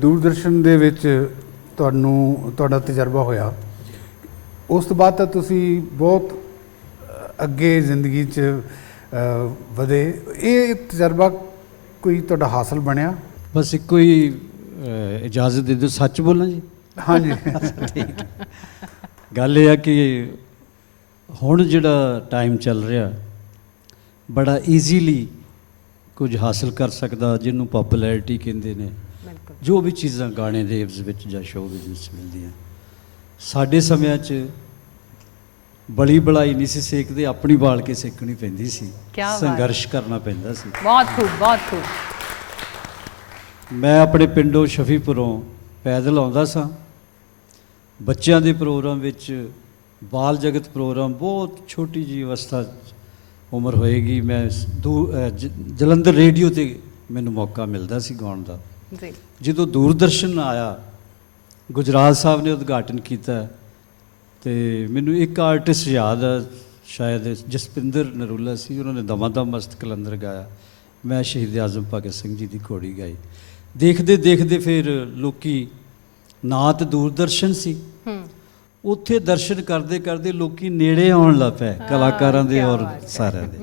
ਦੂਰਦਰਸ਼ਨ ਦੇ ਵਿੱਚ ਤੁਹਾਨੂੰ ਤੁਹਾਡਾ ਤਜਰਬਾ ਹੋਇਆ। ਉਸ ਤੋਂ ਬਾਅਦ ਤਾਂ ਤੁਸੀਂ ਬਹੁਤ ਅੱਗੇ ਜ਼ਿੰਦਗੀ 'ਚ ਵਧੇ। ਇਹ ਤਜਰਬਾ ਕੋਈ ਤੁਹਾਡਾ ਹਾਸਲ ਬਣਿਆ? ਬਸ ਇੱਕੋ ਹੀ ਇਜਾਜ਼ਤ ਦੇ ਦਿਓ। ਸੱਚ ਬੋਲਾਂ ਜੀ? ਹਾਂਜੀ। ਠੀਕ ਗੱਲ ਇਹ ਆ ਕਿ ਹੁਣ ਜਿਹੜਾ ਟਾਈਮ ਚੱਲ ਰਿਹਾ ਬੜਾ ਈਜ਼ੀਲੀ ਕੁਝ ਹਾਸਲ ਕਰ ਸਕਦਾ ਜਿਹਨੂੰ ਪਪੂਲੈਰਿਟੀ ਕਹਿੰਦੇ ਨੇ। ਜੋ ਵੀ ਚੀਜ਼ਾਂ ਗਾਣੇ ਦੇ ਵਿੱਚ ਜਾਂ ਸ਼ੋਅ ਬਿਜ਼ਨਸ ਮਿਲਦੀਆਂ। ਸਾਡੇ ਸਮਿਆਂ 'ਚ ਬੜੀ ਬੜਾਈ ਨਹੀਂ ਸੀ ਸੇਕਦੇ ਆਪਣੀ ਬਾਲ ਕੇ ਸੇਕਣੀ ਪੈਂਦੀ ਸੀ। ਸੰਘਰਸ਼ ਕਰਨਾ ਪੈਂਦਾ ਸੀ। ਬਹੁਤ ਖੂਬ ਬਹੁਤ ਖੂਬ। ਮੈਂ ਆਪਣੇ ਪਿੰਡੋਂ ਸ਼ਫੀਪੁਰੋਂ ਪੈਦਲ ਆਉਂਦਾ ਸਾਂ। ਬੱਚਿਆਂ ਦੇ ਪ੍ਰੋਗਰਾਮ ਵਿੱਚ ਬਾਲ ਜਗਤ ਪ੍ਰੋਗਰਾਮ ਬਹੁਤ ਛੋਟੀ ਜੀ ਅਵਸਥਾ ਉਮਰ ਹੋਏਗੀ। ਮੈਂ ਜਲੰਧਰ ਰੇਡੀਓ ਤੇ ਮੈਨੂੰ ਮੌਕਾ ਮਿਲਦਾ ਸੀ ਗਾਉਣ ਦਾ। ਜੀ। ਜਦੋਂ ਦੂਰਦਰਸ਼ਨ ਆਇਆ ਗੁਜਰਾਲ ਸਾਹਿਬ ਨੇ ਉਦਘਾਟਨ ਕੀਤਾ ਤੇ ਮੈਨੂੰ ਇੱਕ ਆਰਟਿਸਟ ਯਾਦ ਆ ਸ਼ਾਇਦ ਜਸਪਿੰਦਰ ਨਰੂਲਾ ਸੀ ਉਹਨਾਂ ਨੇ ਦਮਾ ਦਮ ਮਸਤ ਕਲੰਦਰ ਗਾਇਆ। ਮੈਂ ਸ਼ਹੀਦ ਆਜ਼ਮ ਭਗਤ ਸਿੰਘ ਜੀ ਦੀ ਘੋੜੀ ਗਾਈ। ਦੇਖਦੇ ਦੇਖਦੇ ਫਿਰ ਲੋਕੀ ਨਾ ਤੇ ਦੂਰਦਰਸ਼ਨ ਸੀ। ਹੂੰ। ਉੱਥੇ ਦਰਸ਼ਨ ਕਰਦੇ ਕਰਦੇ ਲੋਕੀ ਨੇੜੇ ਆਉਣ ਲੱਗ ਪਏ ਕਲਾਕਾਰਾਂ ਦੇ ਔਰ। ਸਾਰਿਆਂ ਦੇ।